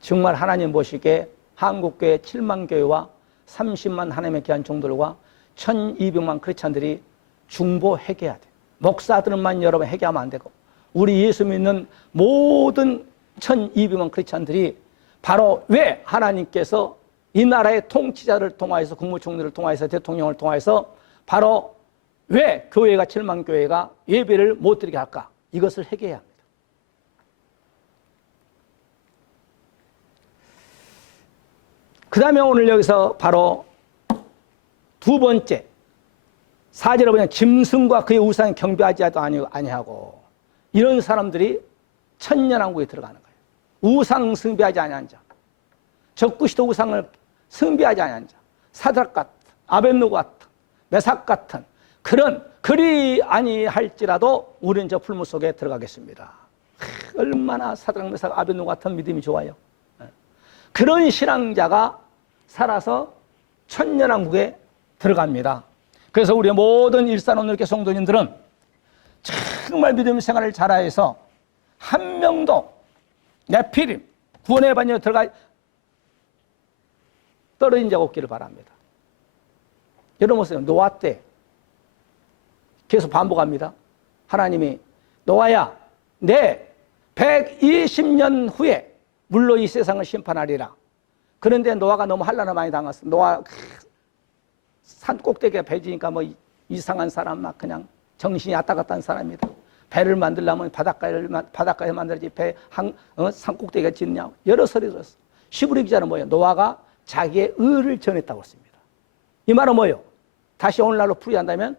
정말 하나님 보시기에 한국교회 7만 교회와 30만 하나님의 귀한 종들과 1200만 크리스찬들이 중보 회개해야 돼. 목사들만 여러분 회개하면 안 되고 우리 예수 믿는 모든 1200만 크리스찬들이 바로 왜 하나님께서 이 나라의 통치자를 통하여서 국무총리를 통하여서 대통령을 통하여서 바로 왜 교회가 7만 교회가 예배를 못 드리게 할까? 이것을 회개해야 합니다. 그 다음에 오늘 여기서 바로 두 번째 4절에 보면 짐승과 그의 우상에 경배하지 아니하고 이런 사람들이 천년왕국에 들어가는 거예요. 우상 숭배하지 아니한 자, 적그리스도 우상을 숭배하지 아니한 자, 사드락 같은, 아벳노고 같은, 메삭 같은 그리 아니할지라도 우리는 저 풀무 속에 들어가겠습니다. 얼마나 사드락, 메삭, 아벳노고 같은 믿음이 좋아요. 그런 신앙자가 살아서 천년왕국에 들어갑니다. 그래서 우리 모든 일산원들께 성도님들은 정말 믿음 생활을 잘해서 한 명도 네피림 구원의 반열에 들어가 떨어진 자 없기를 바랍니다. 여러분 보세요. 노아 때 계속 반복합니다. 하나님이 노아야 내 120년 후에 물로 이 세상을 심판하리라. 그런데 노아가 너무 환난을 많이 당했어. 노아 산 꼭대기에 배 지니까 뭐 이상한 사람 막 그냥 정신이 왔다 갔다 한 사람이다. 배를 만들려면 바닷가에 만들지 배 산 꼭대기에 짓냐. 여러 소리 들었어. 시브리 기자는 뭐예요? 노아가 자기의 의를 전했다고 했습니다. 이 말은 뭐예요? 다시 오늘날로 풀이한다면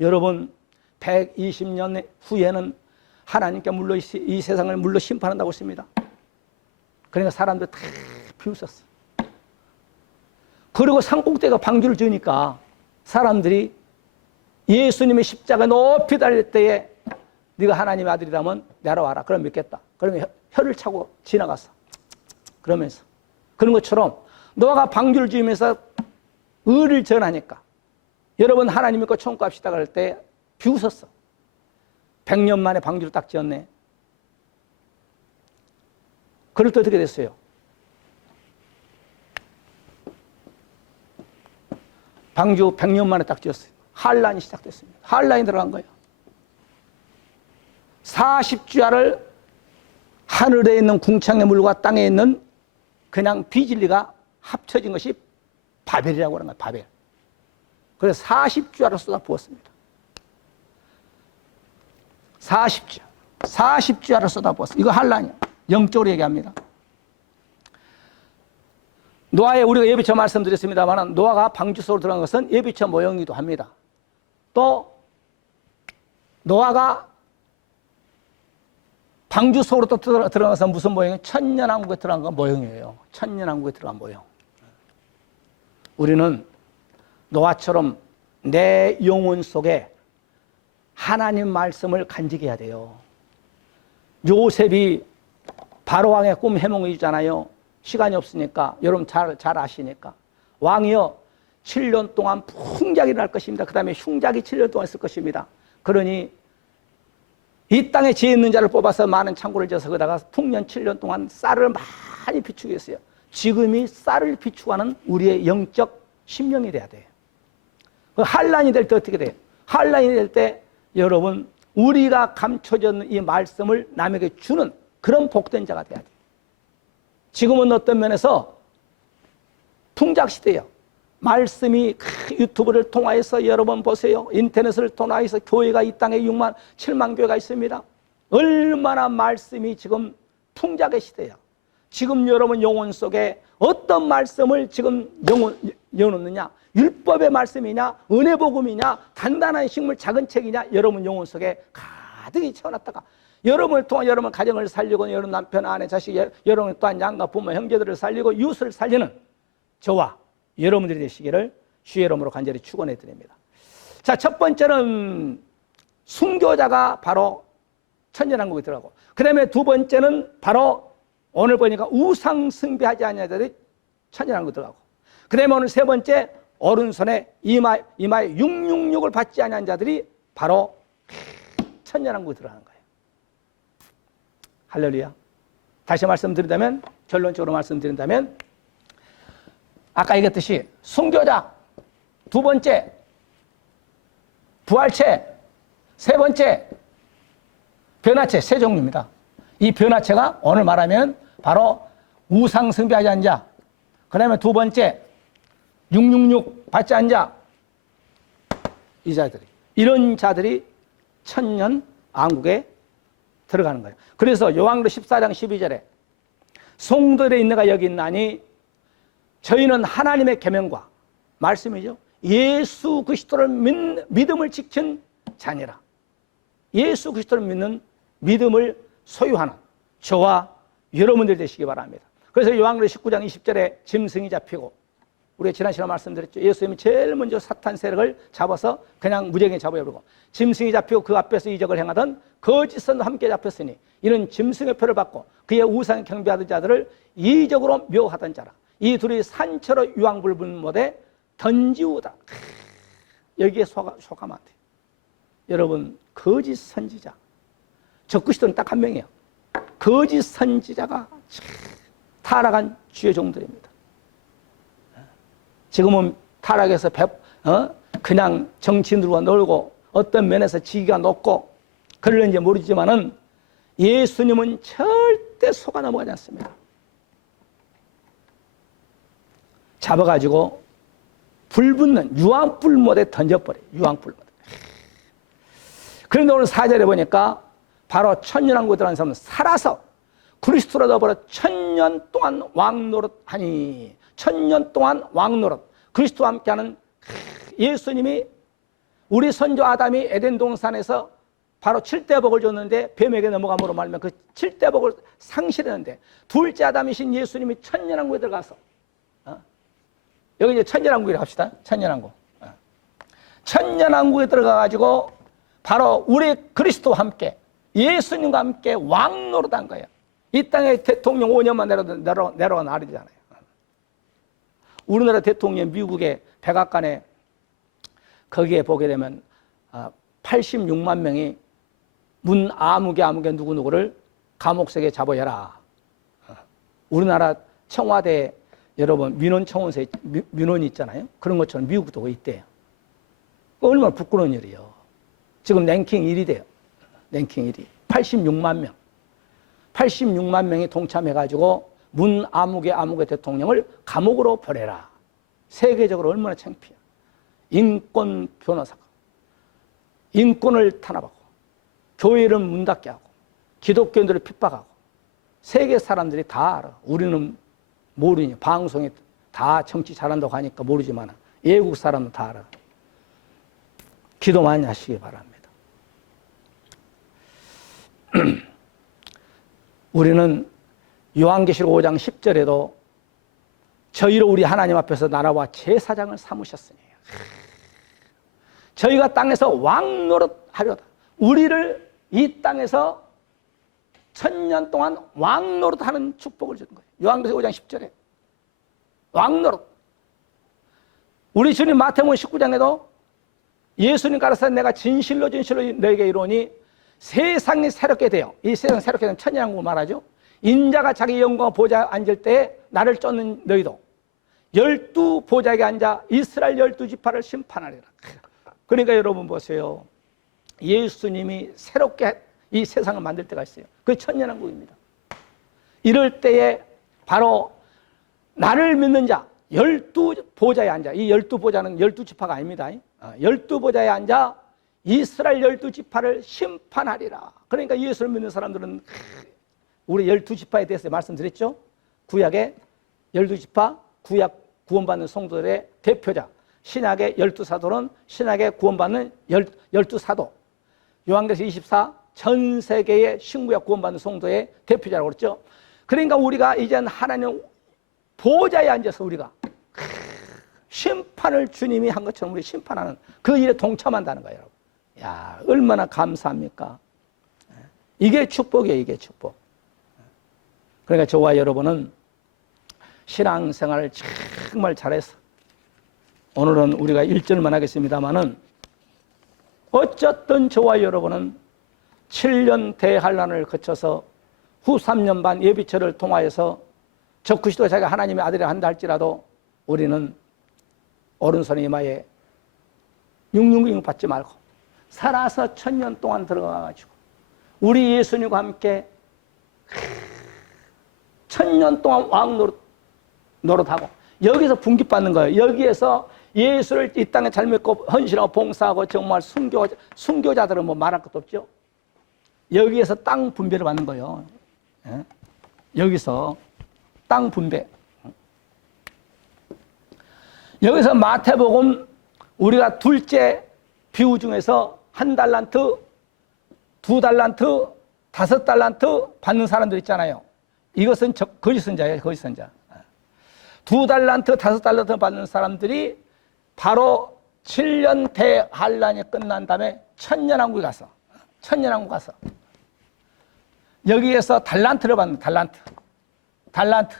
여러분 120년 후에는 하나님께 물로 이 세상을 물로 심판한다고 했습니다. 그러니까 사람들 다 비웃었어. 그리고 산꼭대기가 방주를 지으니까 사람들이 예수님의 십자가 높이 달릴 때에 네가 하나님의 아들이라면 내려와라. 그럼 믿겠다. 그러면 혀를 차고 지나갔어. 그러면서 그런 것처럼 노아가 방주를 지으면서 의를 전하니까 여러분 하나님 믿고 천국 갑시다 그럴 때 비웃었어. 100년 만에 방주를 딱 지었네. 그럴 때 어떻게 됐어요? 방주 100년 만에 딱 지었어요. 한란이 시작됐습니다. 한란이 들어간 거예요. 40주야를 하늘에 있는 궁창의 물과 땅에 있는 그냥 비진리가 합쳐진 것이 바벨이라고 하는 거예요. 바벨. 그래서 40주야를 쏟아 부었습니다. 40주야를 쏟아 부었어요. 이거 한란이에요. 영적으로 얘기합니다. 노아의 우리가 예비처 말씀드렸습니다만 노아가 방주 속으로 들어간 것은 예비처 모형이기도 합니다. 또 노아가 방주 속으로 또 들어가서 무슨 모형이에요? 천년왕국에 들어간 건 모형이에요. 천년왕국에 들어간 모형. 우리는 노아처럼 내 영혼 속에 하나님 말씀을 간직해야 돼요. 요셉이 바로왕의 꿈 해몽이잖아요. 시간이 없으니까 여러분 잘 아시니까 왕이요 7년 동안 풍작이 날 것입니다. 그 다음에 흉작이 7년 동안 있을 것입니다. 그러니 이 땅에 지혜 있는 자를 뽑아서 많은 창고를 지어서 거기다가 풍년 7년 동안 쌀을 많이 비추게 했어요. 지금이 쌀을 비추하는 우리의 영적 심령이 돼야 돼요. 한란이 될 때 어떻게 돼요? 한란이 될 때 여러분 우리가 감춰져 있는 이 말씀을 남에게 주는 그런 복된 자가 돼야 돼요. 지금은 어떤 면에서 풍작시대예요. 말씀이 유튜브를 통하여서 여러분 보세요. 인터넷을 통하여서 교회가 이 땅에 6만 7만 교회가 있습니다. 얼마나 말씀이 지금 풍작의 시대야. 지금 여러분 영혼 속에 어떤 말씀을 지금 여놓느냐? 율법의 말씀이냐? 은혜복음이냐? 단단한 식물 작은 책이냐? 여러분 영혼 속에 가득히 채워놨다가 여러분을 통한 여러분 가정을 살리고 여러분 남편, 아내, 자식, 여러분 또한 양가, 부모, 형제들을 살리고 이웃을 살리는 저와 여러분들이 되시기를 주의 이름으로 간절히 축원해 드립니다. 자, 첫 번째는 순교자가 바로 천년왕국에 들어가고, 그 다음에 두 번째는 바로 오늘 보니까 우상 숭배하지 않는 자들이 천년왕국에 들어가고, 그 다음에 오늘 세 번째 오른손에 이마에 666을 받지 않는 자들이 바로 천년왕국에 들어가는 거예요. 할렐루야. 다시 말씀드린다면, 결론적으로 말씀드린다면 아까 얘기했듯이 순교자, 두 번째 부활체, 세 번째 변화체, 세 종류입니다. 이 변화체가 오늘 말하면 바로 우상 숭배하지 않은 자, 그 다음에 두 번째 666 받지 않은 자, 이 자들이, 이런 자들이 천년 왕국에 들어가는 거예요. 그래서 요한계시록 14장 12절에 성도들의 있는가 여기 있나니 저희는 하나님의 계명과 말씀이죠. 예수 그리스도를 믿음을 지킨 자녀라. 예수 그리스도를 믿는 믿음을 소유하는 저와 여러분들 되시기 바랍니다. 그래서 요한계시록 19장 20절에 짐승이 잡히고, 우리가 지난 시간에 말씀드렸죠. 예수님이 제일 먼저 사탄 세력을 잡아서 그냥 무지하게 잡아버리고, 짐승이 잡히고 그 앞에서 이적을 행하던 거짓선도 함께 잡혔으니 이는 짐승의 표를 받고 그의 우상 경배하던 자들을 이적으로 묘하던 자라. 이 둘이 산처로 유황불분 못에 던지우다. 여기에 속하면 안 돼요. 여러분, 거짓 선지자, 적그리스도는 딱 한 명이에요. 거짓 선지자가 타락한 주의 종들입니다. 지금은 타락해서 그냥 정치인들과 놀고 어떤 면에서 지위가 높고 그러는지 모르지만은 예수님은 절대 속아 넘어가지 않습니다. 잡아가지고 불 붙는 유황불 못에 던져버려요. 유황불 못에. 그런데 오늘 4절에 보니까 바로 천년왕국에 들어간 사람은 살아서 그리스도로 더불어 천년 동안 왕노릇하니, 천년 동안 왕노릇, 그리스도와 함께하는 예수님이 우리 선조 아담이 에덴 동산에서 바로 7대 복을 줬는데 뱀에게 넘어감으로 말하면 그 7대 복을 상실했는데, 둘째 아담이신 예수님이 천년왕국에 들어가서 여기 이제 천년왕국이라고 합시다. 천년왕국. 천년왕국에 들어가가지고 바로 우리 그리스도와 함께 예수님과 함께 왕노릇한 거예요. 이 땅에 대통령 5년만 내려가 나르잖아요. 우리나라 대통령 미국의 백악관에 거기에 보게 되면 86만 명이 문 아무개 누구누구를 감옥석에 잡아야라. 우리나라 청와대 여러분 민원청원서 민원이 있잖아요. 그런 것처럼 미국도 있대요. 얼마나 부끄러운 일이에요. 지금 랭킹 1위 돼요. 랭킹 1위. 86만 명. 86만 명이 동참해가지고 문 아무개 대통령을 감옥으로 보내라. 세계적으로 얼마나 창피해. 인권 변호사가 인권을 탄압하고 교회를 문 닫게 하고 기독교인들을 핍박하고, 세계 사람들이 다 알아. 우리는 모르니, 방송에 다 정치 잘한다고 하니까 모르지만 외국 사람은 다 알아. 기도 많이 하시기 바랍니다. 우리는 요한계시록 5장 10절에도 저희로 우리 하나님 앞에서 나라와 제사장을 삼으셨으니 저희가 땅에서 왕노릇하려다. 우리를 이 땅에서 천년 동안 왕노릇하는 축복을 주는 거예요. 요한계시록 5장 10절에 왕노릇. 우리 주님 마태복음 19장에도 예수님 가라사대 내가 진실로 너에게 이르노니 세상이 새롭게 되어, 이 세상 새롭게 되면 천년왕국을 말하죠. 인자가 자기 영광 보좌에 앉을 때에 나를 쫓는 너희도 12보좌에 앉아 이스라엘 12지파를 심판하리라. 그러니까 여러분 보세요. 예수님이 새롭게 이 세상을 만들 때가 있어요. 그게 천년왕국입니다. 이럴 때에 바로 나를 믿는 자 12보좌에 앉아, 이 12보좌는 12지파가 아닙니다. 12보좌에 앉아 이스라엘 12지파를 심판하리라. 그러니까 예수를 믿는 사람들은, 우리 12지파에 대해서 말씀드렸죠. 구약의 12지파, 구약 구원받는 성도들의 대표자, 신약의 12사도는 신약의 구원받는 12사도, 요한계시록 24 전 세계의 신구약 구원받는 성도의 대표자라고 그랬죠. 그러니까 우리가 이제는 하나님 보좌에 앉아서 우리가 심판을 주님이 한 것처럼 우리 심판하는 그 일에 동참한다는 거예요. 여러분. 야, 얼마나 감사합니까? 이게 축복이에요. 이게 축복. 그러니까 저와 여러분은 신앙생활을 정말 잘해서, 오늘은 우리가 1절만 하겠습니다만은, 어쨌든 저와 여러분은 7년 대환란을 거쳐서 후 3년 반 예비철을 통하여서 적그리스도가 자기가 하나님의 아들이라 한다 할지라도 우리는 오른손 이마에 육육육 받지 말고 살아서 1000년 동안 들어가가지고 우리 예수님과 함께 1000년 동안 왕 노릇하고 여기서 분깃받는 거예요. 여기에서 예수를 이 땅에 잘 믿고 헌신하고 봉사하고 정말 순교자들은 뭐 말할 것도 없죠. 여기에서 땅 분배를 받는 거예요. 예? 여기서 땅 분배. 여기서 마태복음 우리가 둘째 비유 중에서 1달란트, 2달란트, 5달란트 받는 사람들 있잖아요. 이것은 거짓 선자예요. 거짓 선자. 2달란트, 5달란트 받는 사람들이 바로 7년 대환란이 끝난 다음에 천년왕국에 가서 여기에서 달란트를 받는 달란트.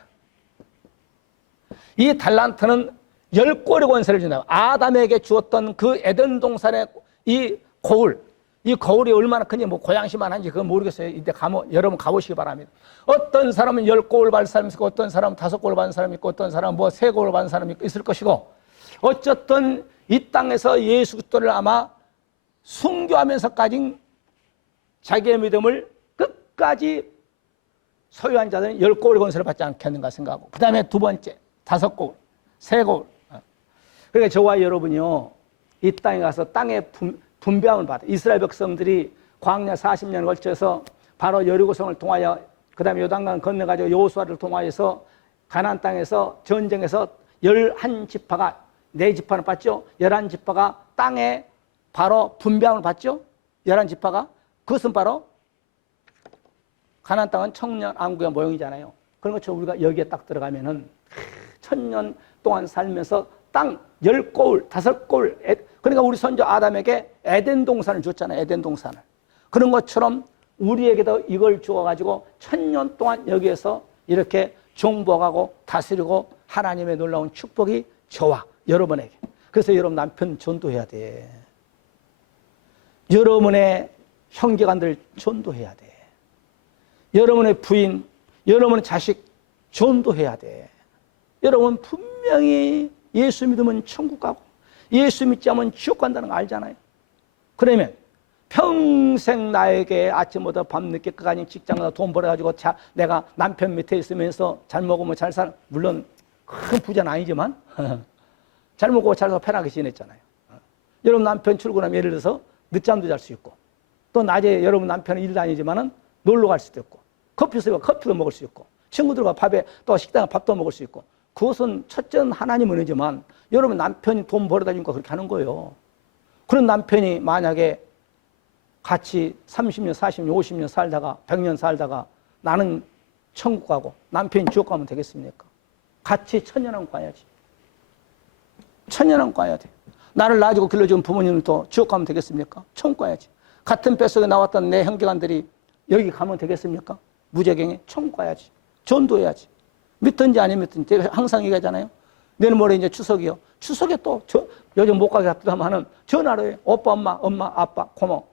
이 달란트는 10골의 권세를 준다. 아담에게 주었던 그 에덴 동산의 이 거울이 얼마나 큰지 뭐 고양시만 한지 그건 모르겠어요. 이때 여러분 가보시기 바랍니다. 어떤 사람은 10골 받은 사람이 있고 어떤 사람은 5골 받은 사람이 있고 어떤 사람은 뭐 3골 받은 사람이 있을 것이고 어쨌든 이 땅에서 예수 그리스도를 아마 순교하면서까지 자기의 믿음을 끝까지 소유한 자들은 10골의 권세를 받지 않겠는가 생각하고 그 다음에 두 번째 5골, 3골. 그러니까 저와 여러분이요 이 땅에 가서 땅의 분배함을 받아요. 이스라엘 백성들이 광야 40년을 걸쳐서 바로 여리고성을 통하여 그 다음에 요단강 건너가지고 여호수아를 통하여서 가나안 땅에서 전쟁에서 11지파가 4지파는 받죠. 11지파가 땅에 바로 분배함을 받죠. 11지파가 그것은 바로 가나안 땅은 청년왕국의 모형이잖아요. 그런 것처럼 우리가 여기에 딱 들어가면은 1000년 동안 살면서 땅 10골, 5골 그러니까 우리 선조 아담에게 에덴 동산을 줬잖아요. 에덴 동산을. 그런 것처럼 우리에게도 이걸 주어가지고 1000년 동안 여기에서 이렇게 정복하고 다스리고 하나님의 놀라운 축복이 저와 여러분에게. 그래서 여러분 남편 전도해야 돼. 여러분의 형제간들 전도해야 돼. 여러분의 부인, 여러분의 자식 전도해야 돼. 여러분 분명히 예수 믿으면 천국 가고 예수 믿지 않으면 지옥 간다는 거 알잖아요. 그러면 평생 나에게 아침부터 밤늦게까지 직장에서 돈 벌어가지고 내가 남편 밑에 있으면서 잘 먹으면 잘 살, 물론 큰 부자는 아니지만 잘 먹고 잘 살고 편하게 지냈잖아요. 여러분 남편 출근하면 예를 들어서 늦잠도 잘 수 있고 또 낮에 여러분 남편은 일 다니지만은 놀러 갈 수도 있고 커피도 먹을 수 있고 친구들과 밥에 또 식당에 밥도 먹을 수 있고 그것은 첫째는 하나님 은혜지만 여러분 남편이 돈 벌어다 주니까 그렇게 하는 거예요. 그런 남편이 만약에 같이 30년, 40년, 50년 살다가 100년 살다가 나는 천국 가고 남편이 지옥 가면 되겠습니까? 같이 천년왕국 가야지. 천년왕국 가야 돼. 나를 낳아주고 길러준 부모님도 지옥 가면 되겠습니까? 천국 가야지. 같은 뱃속에 나왔던 내 형제간들이 여기 가면 되겠습니까? 무제경에 천국 가야지. 전도해야지. 믿든지 안 믿든지 제가 항상 얘기하잖아요. 내일 모레 이제 추석이요. 추석에 또 요즘 못 가게 하면은 전화로 해. 오빠, 엄마, 아빠, 고모.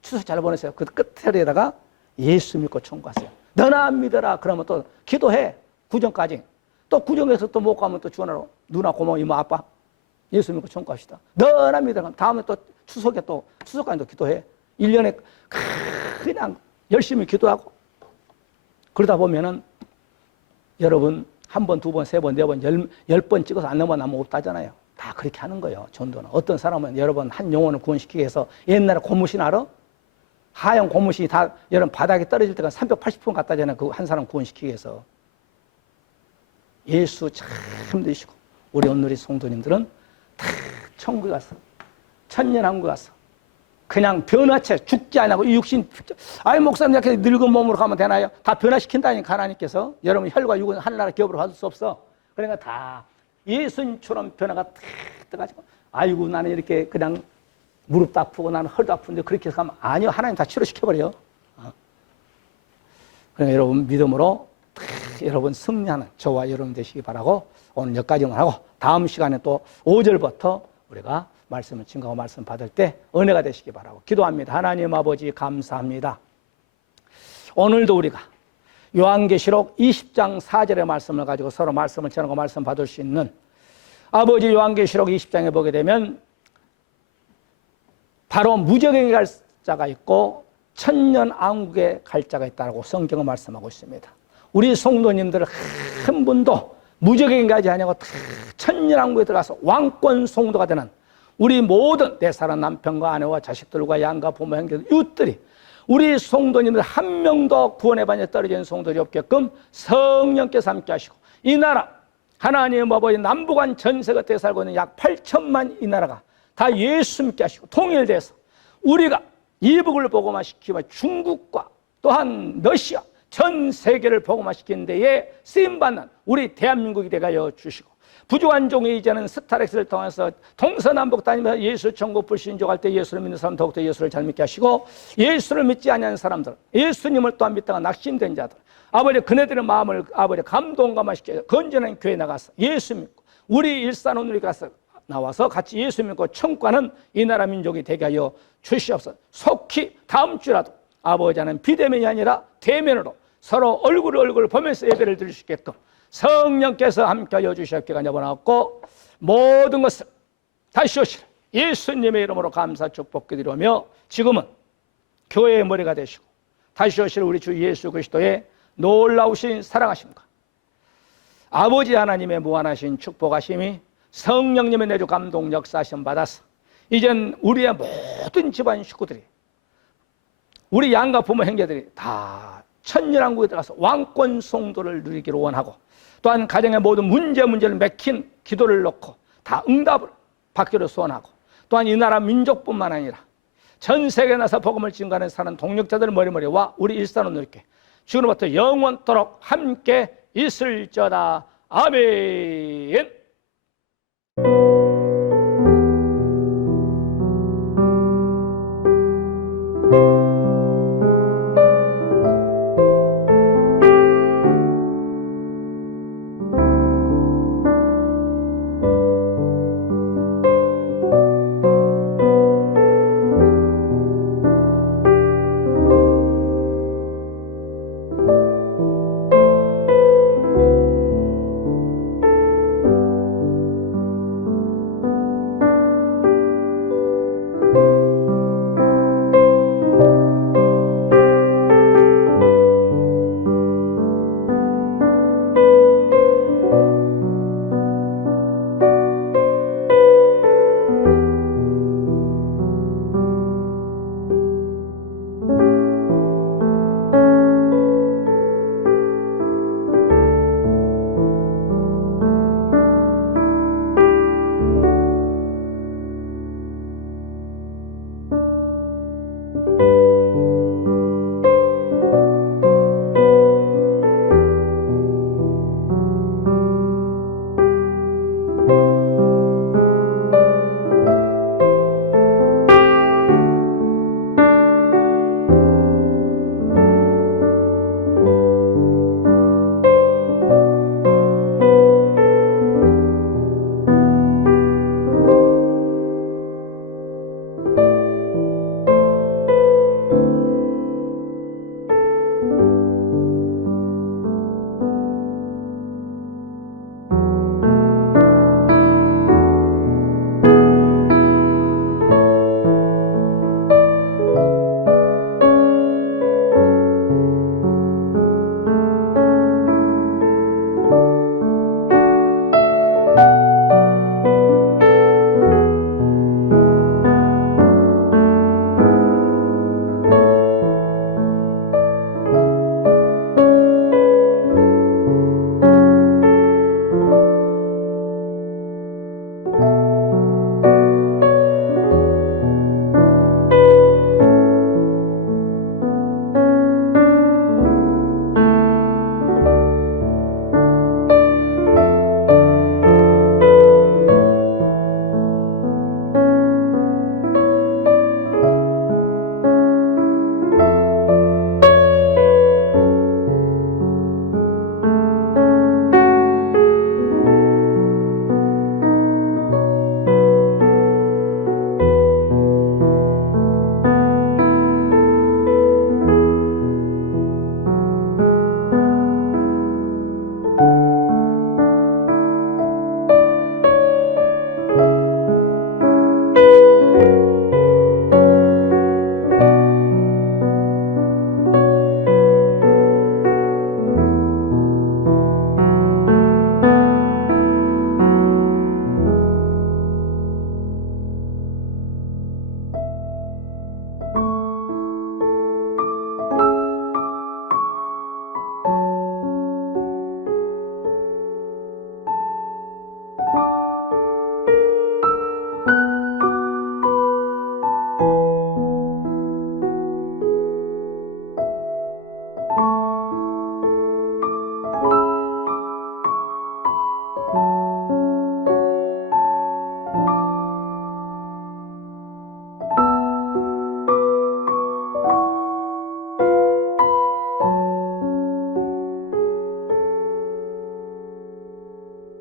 추석 잘 보내세요. 그 끝에다가 예수 믿고 천국 가세요. 너나 안 믿어라. 그러면 또 기도해. 구정까지. 또 구정에서 또 못 가면 또 전화로 누나, 고모, 이모, 아빠. 예수 믿고 천국 갑시다. 너나 믿어라. 다음에 또 추석에 또 추석까지 또 기도해. 1년에 그냥 열심히 기도하고 그러다 보면은 여러분 한 번, 두 번, 세 번, 네 번, 10번 찍어서 안 넘어가면 없다잖아요. 다 그렇게 하는 거예요. 전도는. 어떤 사람은 여러분 한 영혼을 구원시키기 위해서 옛날에 고무신 알아? 하얀 고무신이 다 여러분 바닥에 떨어질 때가 380번 갔다잖아요. 그 한 사람 구원시키기 위해서. 예수 참 힘드시고 우리 오늘의 성도님들은 다 천국에 가서 천년왕국에 가서 그냥 변화체 죽지 않고 육신 아이 목사님 이렇게 늙은 몸으로 가면 되나요? 다 변화시킨다니까 하나님께서. 여러분 혈과 육은 하늘나라 기업으로 받을 수 없어. 그러니까 다 예수님처럼 변화가 탁 떠가지고 아이고 나는 이렇게 그냥 무릎도 아프고 나는 허리도 아픈데 그렇게 해서 가면 아니요. 하나님 다 치료시켜버려. 그러니까 여러분 믿음으로 여러분 승리하는 저와 여러분 되시기 바라고 오늘 여기까지만 하고 다음 시간에 또 5절부터 우리가 말씀을 증거하고 말씀 받을 때 은혜가 되시기 바라고 기도합니다. 하나님 아버지 감사합니다. 오늘도 우리가 요한계시록 20장 4절의 말씀을 가지고 서로 말씀을 전하고 말씀 받을 수 있는 아버지 요한계시록 20장에 보게 되면 바로 무저갱에 갈 자가 있고 천년왕국에 갈 자가 있다고 성경은 말씀하고 있습니다. 우리 성도님들 한 분도 무저갱에 가지 아니하고 다 천년왕국에 들어가서 왕권 성도가 되는 우리 모든 내 사랑 남편과 아내와 자식들과 양가 부모 형제들 이웃들이 우리 성도님들 한 명도 구원의 반에 떨어지는 성도들이 없게끔 성령께서 함께 하시고 이 나라 하나님 아버지 남북한 전 세계 끝에 살고 있는 약 8천만 이 나라가 다 예수 믿게 하시고 통일돼서 우리가 이북을 복음화시키며 중국과 또한 러시아 전 세계를 복음화시키는 데에 쓰임받는 우리 대한민국이 되게 주시고 부족한 종이 이제는 스타렉스를 통해서 동서남북 다니면서 예수 천국 불신족할 때 예수를 믿는 사람 더욱더 예수를 잘 믿게 하시고 예수를 믿지 않는 사람들 예수님을 또한 믿다가 낙심된 자들 아버지 그네들의 마음을 아버지 감동감화시켜 건전한 교회 나가서 예수 믿고 우리 일산원으로 가서 나와서 같이 예수 믿고 천국하는 이 나라 민족이 되게 하여 주시옵소서. 속히 다음 주라도 아버지는 비대면이 아니라 대면으로 서로 얼굴을 보면서 예배를 드릴 수 있게끔 성령께서 함께하여 주시옵기가 원하옵고 모든 것을 다시 오실 예수님의 이름으로 감사 축복드리며 지금은 교회의 머리가 되시고 다시 오실 우리 주 예수 그리스도의 놀라우신 사랑하심과 아버지 하나님의 무한하신 축복하심이 성령님의 내주 감동 역사하심 받아서 이젠 우리의 모든 집안 식구들이 우리 양가 부모 형제들이 다 천년왕국에 들어가서 왕권 성도를 누리기를 원하고 또한 가정의 모든 문제를 맥힌 기도를 놓고 다 응답을 받기를 소원하고 또한 이 나라 민족뿐만 아니라 전 세계에 나서 복음을 증거하는 사는 동력자들 머리머리와 우리 일산원들께 지금부터 영원토록 함께 있을지어다. 아멘.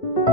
니다